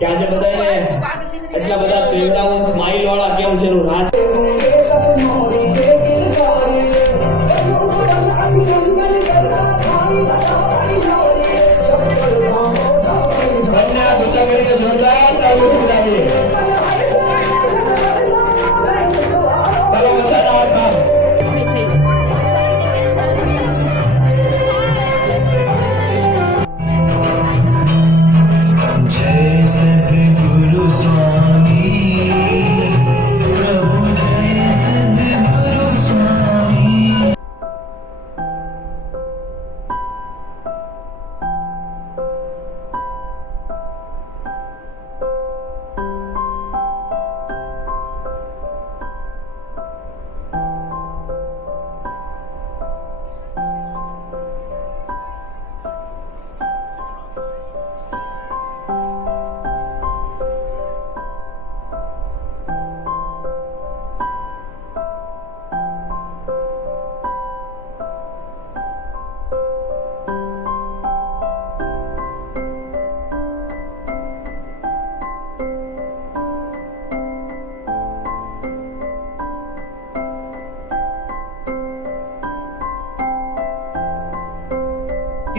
કે આજે બધાને એટલા બધા ચહેરાઓ સ્માઈલ વાળા કેમ છે એનું રાજ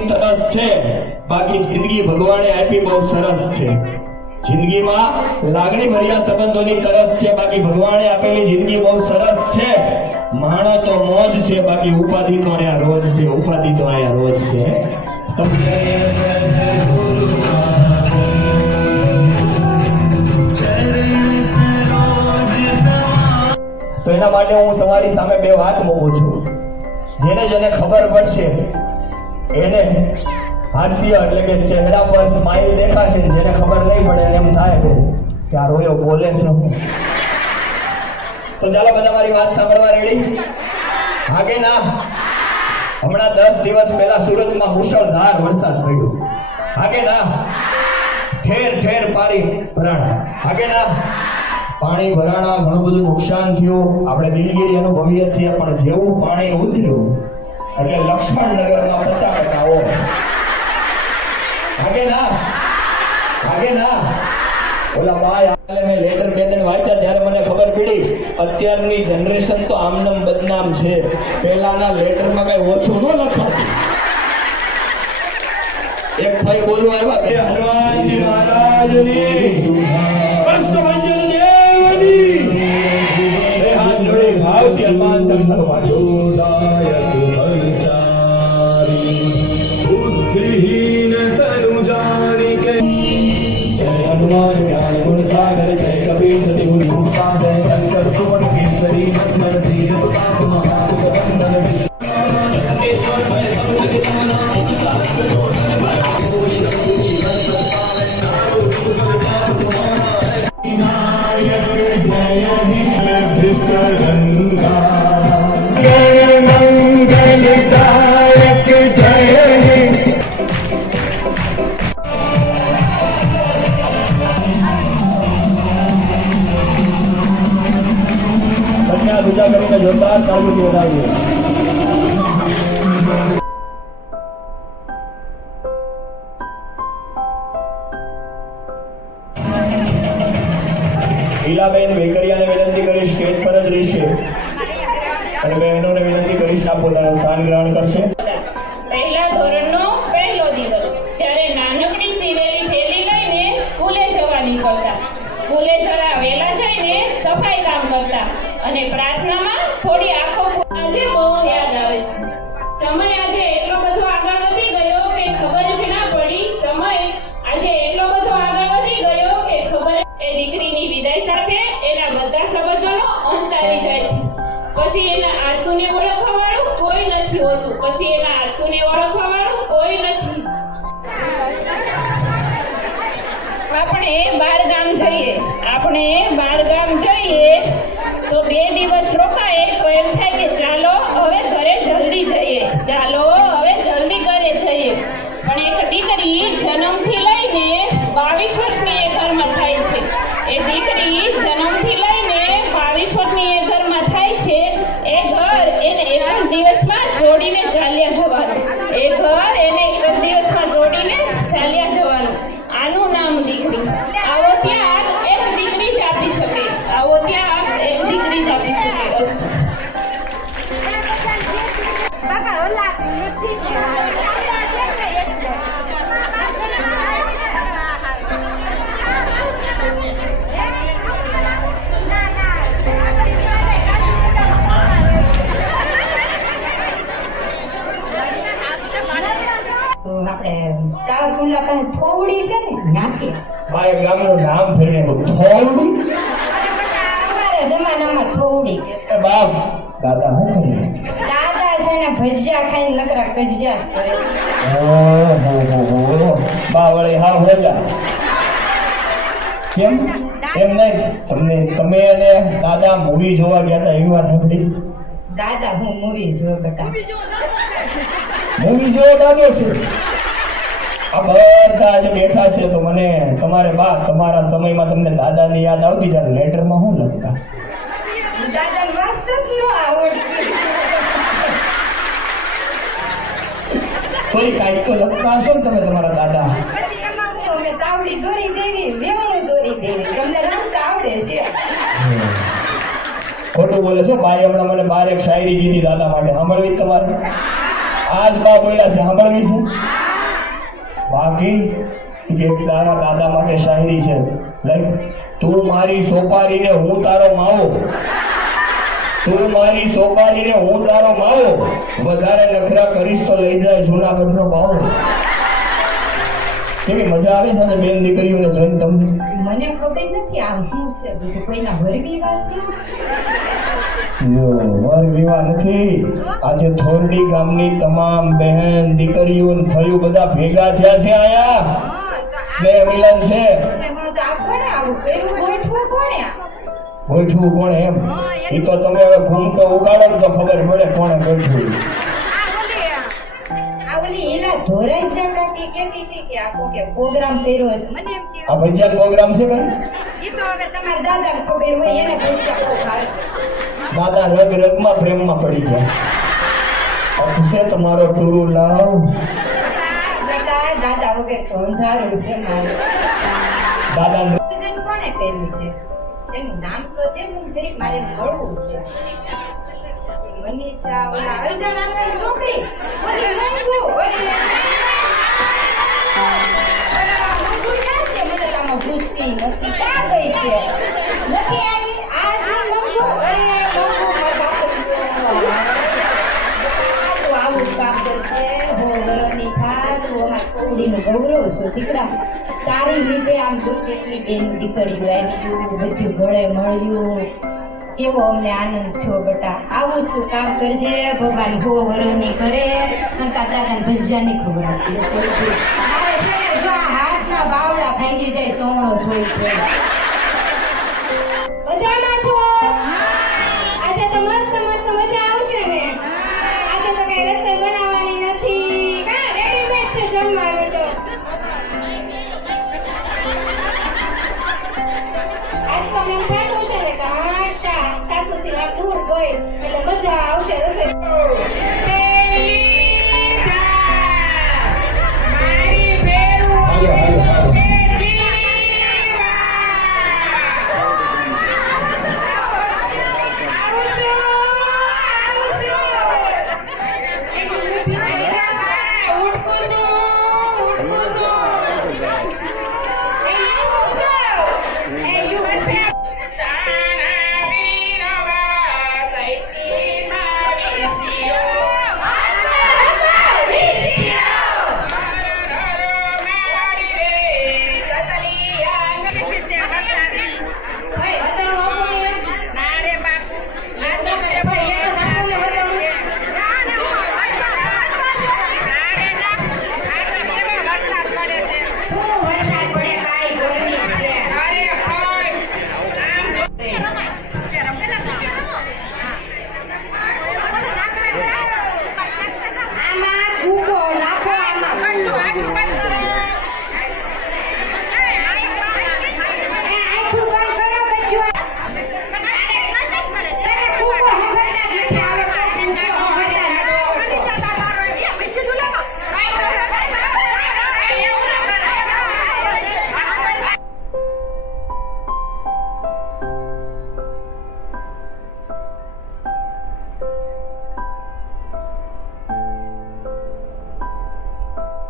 તરસ છે બાકી જિંદગી ભગવાને આપી બહુ સરસ છે જિંદગીમાં લાગણી ભર્યા સંબંધોની તરસ છે બાકી ભગવાને આપેલી જિંદગી બહુ સરસ છે માણો તો મોજ છે બાકી ઉપાધિ તો અહીંયા રોજ છે ઉપાધિ તો અહીંયા રોજ છે તો એના માટે હું તમારી સામે બે વાત મૂકું છું જેને ખબર પડશે એને હાસ્ય એટલે કે ચહેરા પર સ્માઈલ દેખાશે જેને ખબર નહીં પડે એમ થાય કે આ રોયો બોલે છે તો ચાલો બધા મારી વાત સાંભળવા રેડી હા કે ના હમણાં 10 દિવસ પહેલા સુરતમાં મુશળધાર વરસાદ પડ્યો હા કે ના ઠેર ઠેર પાણી ભરાણા હા કે ના પાણી ભરાણા ઘણું બધું નુકસાન થયું આપણે દિલગીરી અનુભવીએ છીએ પણ જેવું પાણી ઉતર્યું એટલે લક્ષ્મણનગરમાં 50% આગે ના ઓલા બાય મેં લેટર બે ત્રણ વાંચ્યા ત્યારે મને ખબર પડી અત્યારની જનરેશન તો આમનામ બદનામ છે પહેલાના લેટરમાં કઈ ઓછું ન લખાતું એક ભાઈ બોલવા આવ્યા હનુમાનજી મહારાજની કષ્ટભંજન દેવની હાથ જોડી ભાવથી હનુમાન શંકર વાજોદાયક बुद्धिहीन तनु जानिके जय हनुमान ज्ञान गुण सागर जय कबीर सति गुरु सागर शंकर सुवन केसरी नंदन धीर प्रताप महाजग वंदन ईश्वर भय सब जगताना सागर जोड़न भय कोई न कोई नायक जय भिष्टरंगा मंगलदायक जय पूजा કરીને જોરદાર તાળીઓથી વધાવીએ ઈલાબેન વેકરિયાને વિનંતી કરીશ સ્ટેજ પર જ રહેશે અને બહેનોને વિનંતી કરીશ આ પોતાનું સ્થાન ગ્રહણ કરશે પહેલા ધોરણનો પહેલો દિવસ જ્યારે નાનકડી સીવેલી થેલી લઈને સ્કૂલે જવા નીકળતા સ્કૂલે જરા વહેલા જઈને સફાઈ કામ કરતા અને પ્રાર્થનામાં થોડી આંખો આજે બહુ યાદ આવે છે સમય આજે એટલો બધો આગળ વધી ગયો કે ખબર જ ના પડી સમય આજે એટલો બધો આગળ વધી ગયો કે ખબર એ દીકરીની વિદાય સાથે એના બધા સંબંધોનો અંત આવી જાય છે પછી એના આંસુને ઓળખવા વાળું કોઈ નથી હોતું પછી એના આંસુને ઓળખવા વાળું કોઈ નથી આપણે બાર ગામ જઈએ તો 2 દિવસ રોકાય તો એમ થાય કે ચાલો હવે ઘરે જલ્દી જઈએ પણ એક દીકરી જન્મથી લઈને 22 વર્ષની એ ઘરમાં થાય છે એ દીકરી જન્મથી લઈને 22 વર્ષની એ ઘરમાં થાય છે એ ઘર એને એક જ દિવસમાં જોડીને ચાલ્યા જવાનું આનું નામ દીકરી આ દીર્ઘાયુષ્માન અસ્તુ. બાપા ઓલા નથી આપણે સાવ ખુલ્લા પાસે થોડી છે ને નાખી મારે ગામનું નામ ફેરને થોડી અમારા જમાનામાં થોડી એ બાપ દાદા શું કરી દાદા છે ને ભજીયા ખાઈને નકરા કજિયા જ કરે ઓહો બા વળી હા હોજા કેમ એમ નહીં તમે અને દાદા મૂવી જોવા ગયા હતા એવી વાત સાંભળી દાદા હું મૂવી જો બેટા મૂવી જોવો દાદો છે આ બધા જે બેઠા છે તો મને તમારે બા તમારા સમયમાં તમને દાદાની યાદ આવતી ત્યારે લેટરમાં શું લખતા દાદાને વાસ્તવ ન આવડતું કોઈ કાંઈક તો લખતા હશો ને તમે તમારા દાદા પછી એમાં હું અમે તાવડી દોરી દેવી વેવણું દોરી દેવી તમને રમતા આવડે છે ખોટું બોલે છો ભાઈ હમણાં મને બાર એક શાયરી કીધી દાદા માટે સાંભળવી જ તમારે આજ બા બોલ્યા છે સાંભળવી છે બાકી કે તારા દાદા માટે શાયરી છે લાઈક તું મારી સોપારીને હું તારો માવો તું મારી સોપારીને હું તારો માવો વધારે નખરા કરીશ તો લઈ જાય જૂનાગઢનો ભાવ કેવી મજા આવે છે ને બેન દીકરીઓને જોઈને તમને મને ખબર નથી આ શું છે બધું કોઈના વરવીવા છે વર વિવાહ નથી આજે થોરડી ગામની તમામ બહેન દીકરીઓ અને ફળીઓ બધા ભેગા થયા છે આયા સ્નેહ મિલન છે ગોઠવું કોણે એમ એ તો તમે હવે ઘૂમતો ઉગાડો ને તો ખબર પડે કોણે ગોઠવું પ્રોગ્રામ કર્યો છે મને એમ કે આ ભજીયા પ્રોગ્રામ છે કઈ ઈ તો હવે તમારા દાદાને ખબર હોય એને પૈસા ખાય દાદા રગ રગમાં પ્રેમમાં પડી ગયા અર્થ છે તમારો ટુરુ લાવ બેટા દાદા વગર તો અંધારું છે મારે દાદા ભજન કોણે કર્યું છે એનું નામ તો દે મને જરીક મારે મળવું છે મનીષા ઓલા અર્જુનની છોકરી ઓલી મંગુ ઓલી ઓલા મંગુ ક્યાં છે મને આમાં પૂછતી નથી ક્યાં ગઈ છે નથી આવી આ મંગુ અરે મંગુ મારા બાપુ આવું કામ કરશે હો વરની થાટ હો મારા કોડીનું ગૌરવ છો દીકરા તારી લીધે આમ જો કેટલી બેન દીકરીઓ આવી બધું ગળે મળ્યું કેવો અમને આનંદ થયો બેટા આવું જ તું કામ કરજે ભગવાન હો વરની કરે અને દાદાને ભજીયાની ખબર આપી મારે છે ને જો આ હાથના બાવડા ભાંગી જાય સોણો ધોઈ મજામાં છો આજે તો મસ્ત મસ્ત મજા આવશે ને આજે તો કઈ રસોઈ બનાવવાની નથી કા રેડીમેડ છે જમવાનું તો આજ તો મને થતું છે ને કે હા સાસુથી આ દૂર ગઈ એટલે મજા આવશે રસોઈ મારી ભેરું હાલો હાલો હાલો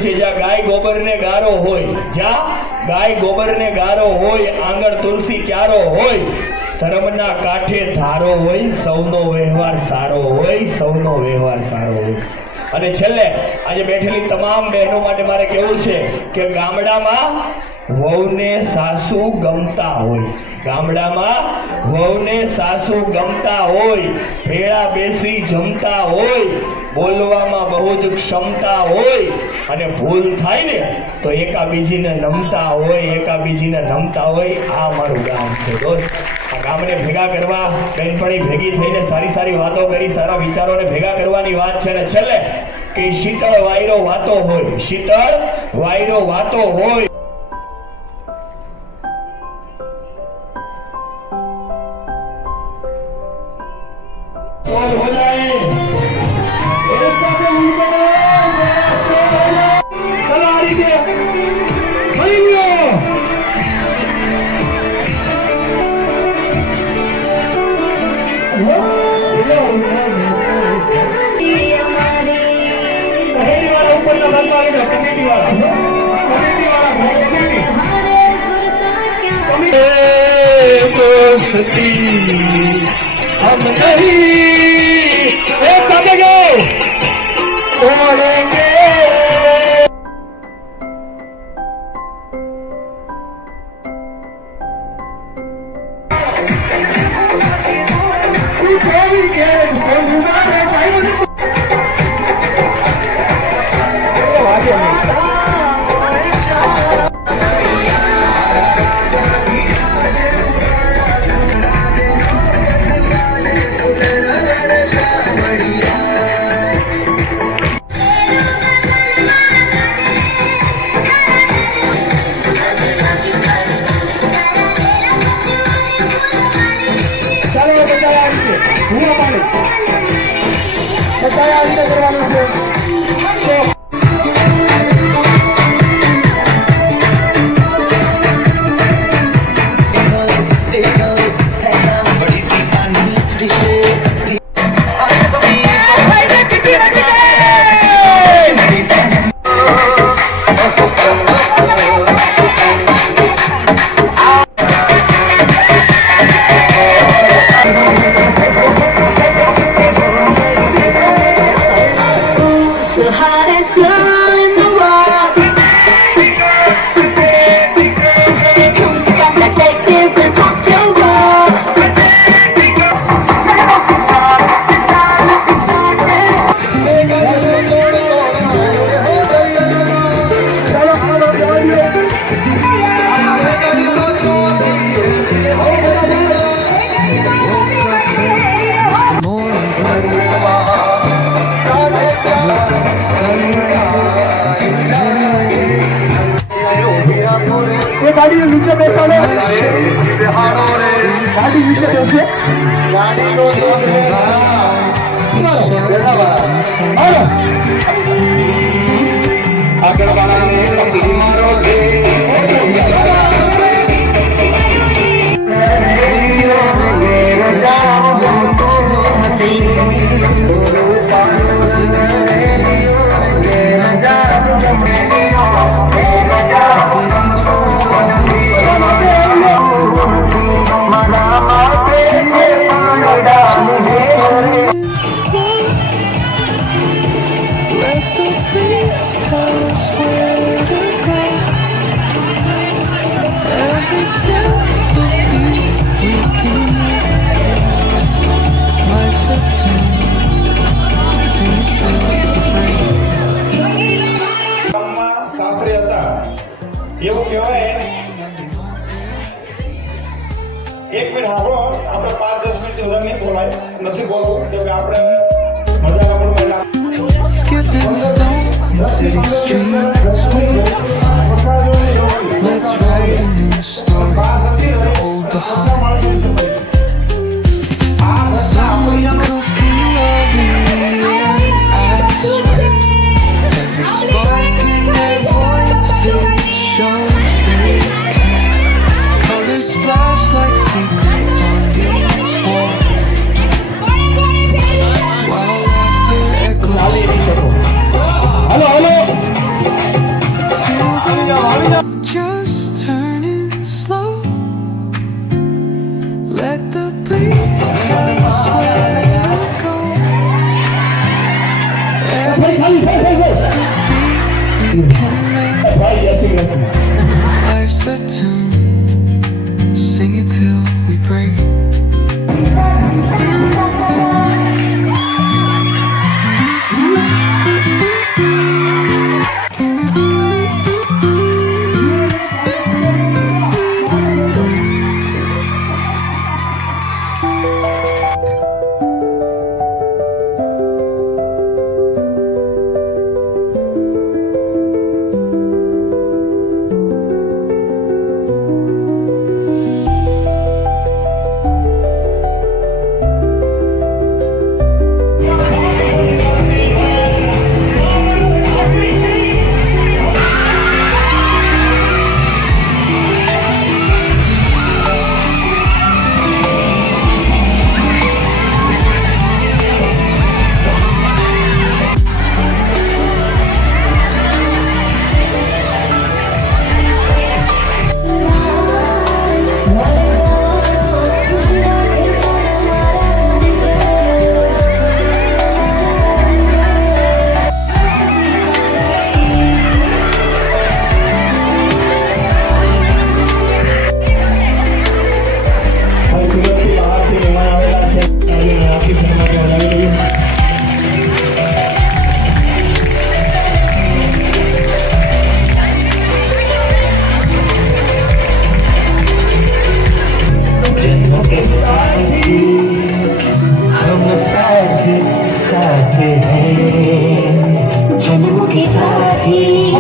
છે જ્યાં ગાય ગોબરને ગારો હોય, જ્યાં ગાય ગોબરને ગારો હોય, આંગણ તુલસી ક્યારો હોય, ધર્મના કાંઠે ધારો હોય, સૌનો વ્યવહાર સારો હોય, સૌનો વ્યવહાર સારો હોય. અને છેલ્લે આજે બેઠેલી તમામ બહેનો માટે મારે કહેવું છે કે ગામડામાં વહુને સાસુ ગમતા હોય, ગામડામાં વહુને સાસુ ગમતા હોય, ભેળા બેસી જમતા હોય, બોલવામાં બહુ જ ક્ષમતા હોય, અને ભૂલ થાય ને તો એકાબીજીને નમતા હોય, એકાબીજીને નમતા હોય. આ મારું ગામ છે દોસ્ત. આ ગામને ભેગા કરવા બહેનપણી ભેગી થઈને સારી સારી વાતો કરી, સારા વિચારોને ભેગા કરવાની વાત છે. ને છેલ્લે કે શીતળ વાયરો વાતો હોય, શીતળ વાયરો વાતો હોય. हम नहीं एक साथ गए तोड़ेंगे. गाड़ी नीचे बैठा गाड़ी नीचे बैठे આગળ વાળાને મારો એવું કહેવાય. એક મિનિટ સાંભળો, આપણે 5-10 મિનિટ સુધી નહીં બોલાય, નથી બોલવું કેમ કે આપણે મજાના મૂડમાં. Skipping stones in city streets, let's write a new story, leave the old behind. Someone's cooking love in the air, I swear. Every spark in their voices shows they care. Colors splash like secrets on these walls, while laughter echoes. હાલો હાલો ખાલી થઈ We can make ભાઈ જય Shri Krishna. life's a tune. Sing it till we break. ભાઈ સુરતથી બહારથી મહેમાન આવેલા છે અને આખી ફિલ્મ બનાવી રહ્યું. जन्मों के साथी हम साथ साथ हैं जन्मों के साथी